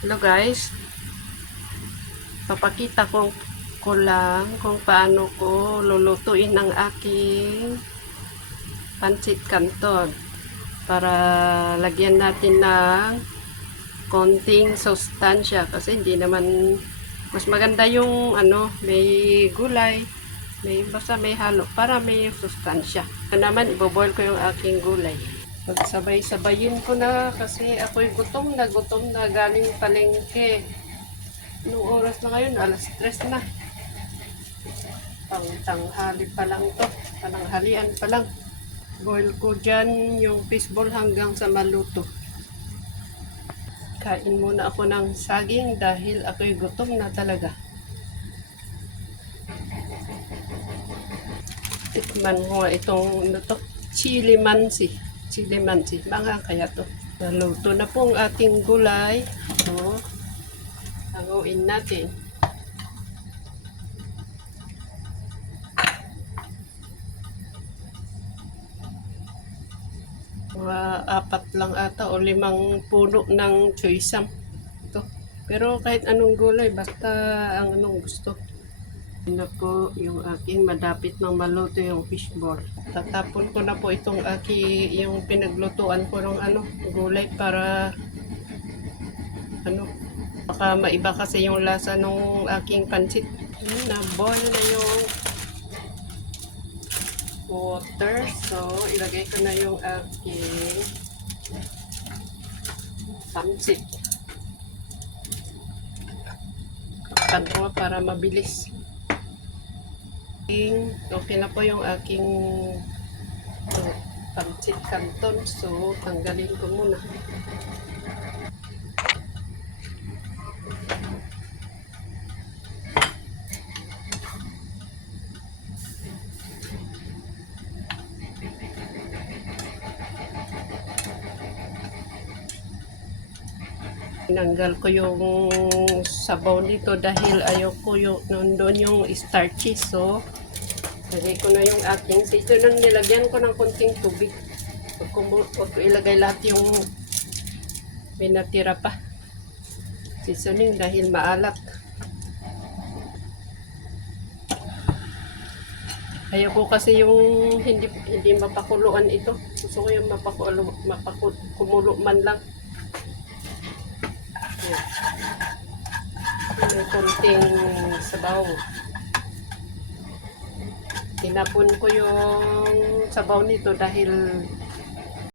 Hello guys, papakita ko lang kung paano ko lulutuin ang aking pancit canton para lagyan natin ng konting sustansya kasi hindi naman mas maganda yung may gulay, basta may halo para may sustansya. Naman iboboil ko yung aking gulay. Pagsabay-sabayin ko na kasi ako'y gutom na galing palengke. Anong oras na ngayon? Alas 3 na. Tanghali pa lang to. Pananghalian pa lang. Boil ko dyan yung fishball hanggang sa maluto. Kain muna ako ng saging dahil ako'y gutom na talaga. Tikman mo itong chili mansi. Chili mansi. Mga kaya to. Naluto na po ang ating gulay. So, hanguin natin. Mga 4 lang ata o 5 puno ng choysam. Ito. Pero kahit anong gulay, basta ang anong gusto. Yun na po yung aking madapit ng maluto yung fishball. Tatapon ko na po itong yung pinaglutuan ko ng gulay para baka maiba kasi yung lasa ng aking pancit. Na-boil na yung water. So, ilagay ko na yung aking pancit. Kapan ko para mabilis. Okay na po yung aking pancit canton. So, tanggalin ko muna. Tinanggal ko yung sabaw nito dahil ayoko yung nandun yung starchy. So, lagay ko na yung aking seasoning. Nilagyan ko ng konting tubig. Huwag ko ilagay lahat yung may natira pa. Seasoning dahil maalat. Ayoko kasi yung hindi mapakuluan ito. Gusto ko yung kumulo man lang. May konting sabaw. Tinapon ko yung sabaw nito dahil